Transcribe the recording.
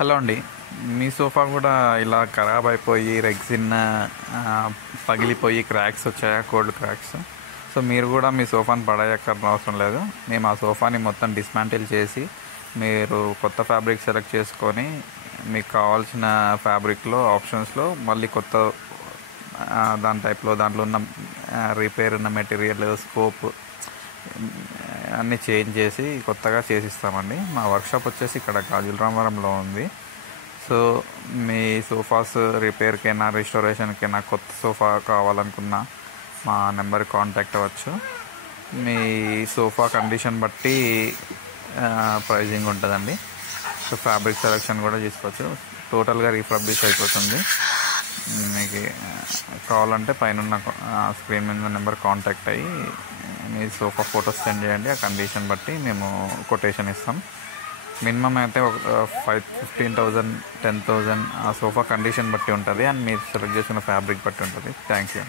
Hello అండి. మీ sofa కూడా ఇలా ఖరాబ్ అయిపోయి రెగ్జిన్ పగిలిపోయి క్రాక్స్ వచ్చాయా, కోల్డ్ క్రాక్స్? సో మీరు కూడా మీ సోఫాని పడేయక్కర్ని అవసరం లేదు. మేము ఆ సోఫాని మొత్తం డిస్మాంటిల్ చేసి మీరు కొత్త ఫ్యాబ్రిక్ సెలెక్ట్ చేసుకొని మీకు కావాల్సిన ఫ్యాబ్రిక్లో ఆప్షన్స్లో మళ్ళీ కొత్త దాని టైప్లో దాంట్లో ఉన్న రిపేర్ ఉన్న మెటీరియల్ స్కోప్ అన్నీ చేంజ్ చేసి కొత్తగా చేసిస్తామండి. మా వర్క్షాప్ వచ్చేసి ఇక్కడ గాజుల రామవరంలో ఉంది. సో మీ సోఫాస్ రిపేర్కైనా రిస్టోరేషన్కైనా కొత్త సోఫా కావాలనుకున్నా మా నెంబర్ కాంటాక్ట్ అవ్వచ్చు. మీ సోఫా కండిషన్ బట్టి ప్రైజింగ్ ఉంటుందండి. సో ఫ్యాబ్రిక్ సెలెక్షన్ కూడా చేసుకోవచ్చు. టోటల్గా రీఫర్బిష్ అయిపోతుంది. మీకు కావాలంటే పైన స్క్రీన్ మీద నెంబర్ కాంటాక్ట్ అయ్యి మీ సోఫా ఫొటోస్ సెండ్ చేయండి. ఆ కండిషన్ బట్టి మేము కొటేషన్ ఇస్తాం. మినిమం అయితే ఒక 15,000 10,000 ఆ సోఫా కండిషన్ బట్టి ఉంటుంది అండ్ మీరు సెలెక్ట్ చేసిన ఫ్యాబ్రిక్ బట్టి ఉంటుంది. Thank you.